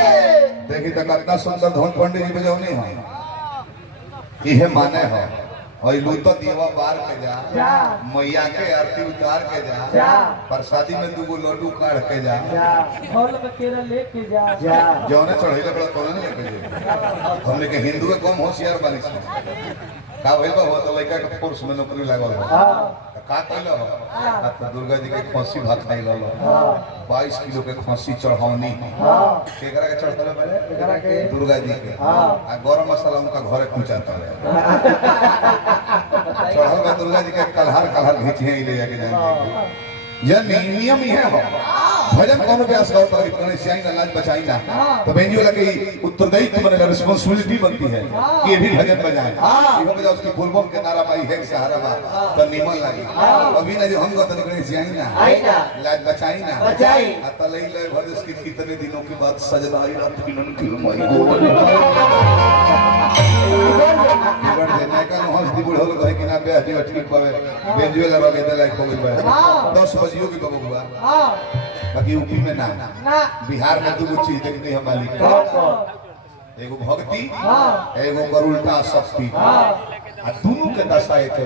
कितना सुंदर धुन पंडित जी बजौनी है इहे माने है और लूतो दीवा बार के जा मैया के आरती उतार के जा प्रसादी में दूगो लड्डू काढ़ के जा फल में केरा लेके जा जौने चढ़ैले बड़ा तोने नहीं लेके जा हमने के हिंदू के कम होशियार बनी से का भइल बा हो तो लइका के फोर्स में नौकरी लागल है का कहलो हो तो दुर्गा जी के खसी भात खाई लो 22 किलो के खसी चढ़ावनी केकरा के चढ़तले पहले केकरा के दुर्गा जी के आ गरम मसाला उनका घरे पहुंचाता है चढ़ल बा दुर्गा जी के कलहर घिचे ही ले जाके जाएंगे यह नियम ही है हो भजन कौन व्यास गाओ पर गणेश आई ना लाज बचाई ना तो बेंजी वाला की उत्तरदायित्व बनेगा रिस्पांसिबिलिटी बनती है कि ये भी भजन बजाएं इहो बजा उसकी फुलबम के नारा पाई है सहारा बा तो निमन लागी अभी ना जो हम गो तो गणेश आई ना लाज बचाई ना आ तलई ले भजन की कितने दिनों के बाद सजना आई रात बिनन की माई गोबर इवन जे नायका नो हंस दी बुढ़ो कहे कि ना ब्याह जी ठीक पावे बेंजी वाला रगे दे लाइक हो गई 10 बजियो की बाबू हुआ बाकी यूपी में ना बिहार में दो चीज देखते हैं मालिक एगो भक्ति एगो गरुड़ता शक्ति आ दोनों के दशा एक है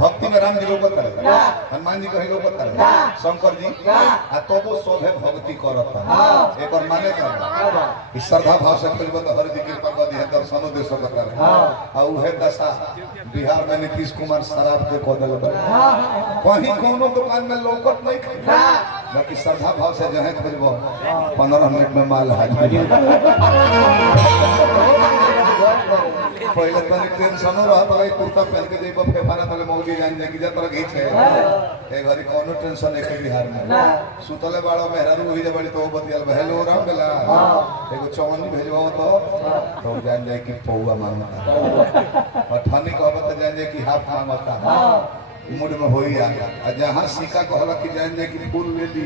भक्ति में राम जी लोग करे हनुमान जी कहे लोग करे शंकर जी आ तबो सोभे भक्ति करता एक और माने कर कि श्रद्धा भाव से करिबो तो हरि जी कृपा कर दी है दर्शनो दे सकत है आ उहे दशा बिहार में नीतीश कुमार शराब के कोदल कहीं कोनो दुकान में लोकट नहीं खा बाकी श्रद्धा भाव से जहे करिबो 15 मिनट में माल हाजिर पहले तनी टेंशन रहा तो कुर्ता पहन के जेबो फेफाना तले मौली जान जा कि जतर घीच है ए घरी कोनो टेंशन नहीं है बिहार में सुतले बाड़ो मेहरारू होई जे बड़ी तो बतियल हेलो राम बेला एगो चवनी भेजवाओ तो जान जाए कि पौआ मांगता और ठानी कहबो तो जान जाए कि हाफ मांगता मूड में होई आ जहां सीका कहला कि जान जाए कि फूल ले ली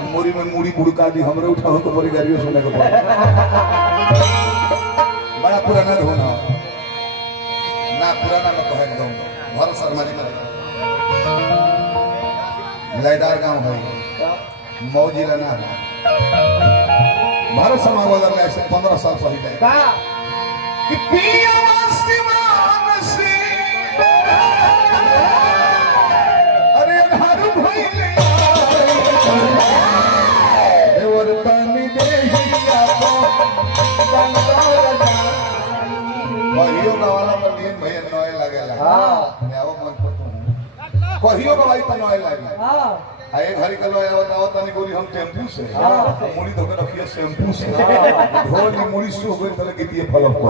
अब मोरी में मूड़ी बुड़का दी हमरे उठाओ तो बड़ी गाड़ियों सुने को बड़ा पुराना धुन है ना पुराना में कहे एकदम भरत शर्मा जी लयदार गांव है मौजी लेना भारत शर्मा बोल रहा है 15 साल पहले कि पिया आसमान से अरे हर भइले देवर पानी देहिया को कहियो गवाला तो दिन भैया नए लगेला मैं आवो मन पड़तो कहियो गवाई तो नए लागे आए घरी के लोया बताओ तनी गोली हम टेम्पू से मुड़ी धोके रखिए शैम्पू से ढोली मुड़ी सो गई तले के दिए फलक को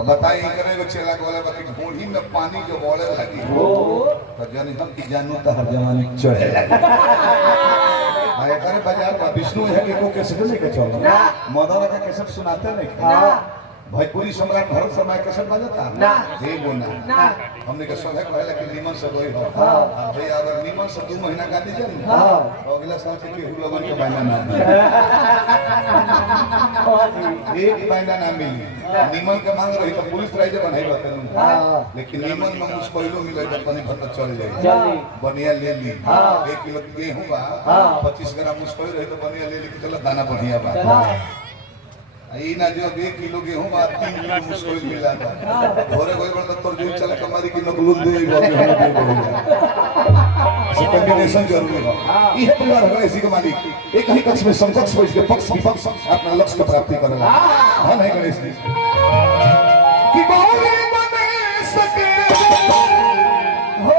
अब बताई करे वो चला बोले बाकी ढोली में पानी जो बोले लगी तो जानी हम की जानू तो हर जवानी चढ़े आए करे बाजार का विष्णु है कि को कैसे लेके चल मदन का कैसे सुनाते नहीं भोजपुरी सम्राट भरत शर्मा कैसे बजाता ना ये बोलना हमने के सब है कहला कि नीमन से गई हो भाई अगर नीमन से 2 महीना का दीजिए ना तो अगला साल के केहू लगन के बायना ना एक बायना ना मिली नीमन के मांग रही तो पुलिस राइज बनाई बतन लेकिन नीमन में मुस्कोइलो मिले तो तनी भत चल जाए बनिया ले ली 1 किलो गेहूं बा 25 ग्राम मुस्कोइल रही तो बनिया ले ली चल दाना बढ़िया बा ई ना जो 1 किलो गेहूं बा 3 किलो मुस्कोइल मिला था घरे कोई बड़ा तोर जो चले कमारी की नकलुल दे ये कॉम्बिनेशन जरूरी है ई है परिवार है इसी के मालिक एक ही कक्ष में समकक्ष हो इसके पक्ष विपक्ष अपना लक्ष्य को प्राप्ति करेगा धन है गणेश जी कि गौरी बने सके हो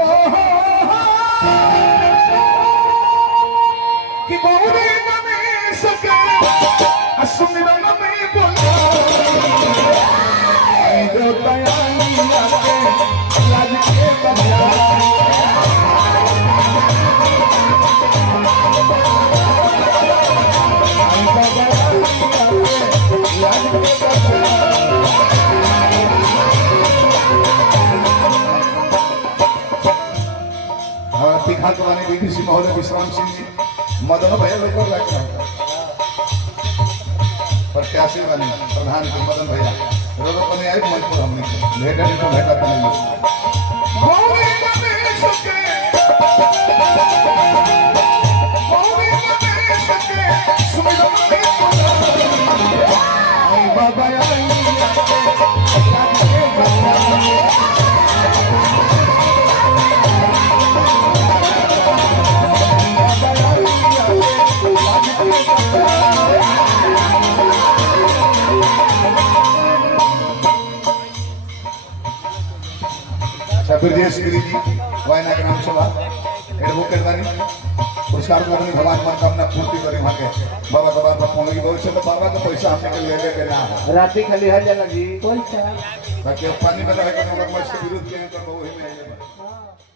कि गौरी बने सके सुमिरन में बोलो देवता लाज के बजा लाज के बजा खान वानी बीबीसी महोदय विश्राम सिंह जी मदन भैया लोग लग रहा प्रत्याशी वाली प्रधान के मदन भैया रोड पर आई मंच पर हमने भेटा नहीं तो भेटा तो नहीं भौरी गणेश के सुमिरन में आई बाबा आई ब्रजेश गिरी जी वायना के नाम सभा एडवोकेट वाली पुरस्कार करने भगवान मनोकामना पूर्ति करी वहाँ के बाबा के बाबा पहुंच भविष्य तो बाबा का पैसा हमने के ले के ना राती खाली हर जगह जी पैसा बाकी पानी में रहे के विरोध किए तो वही में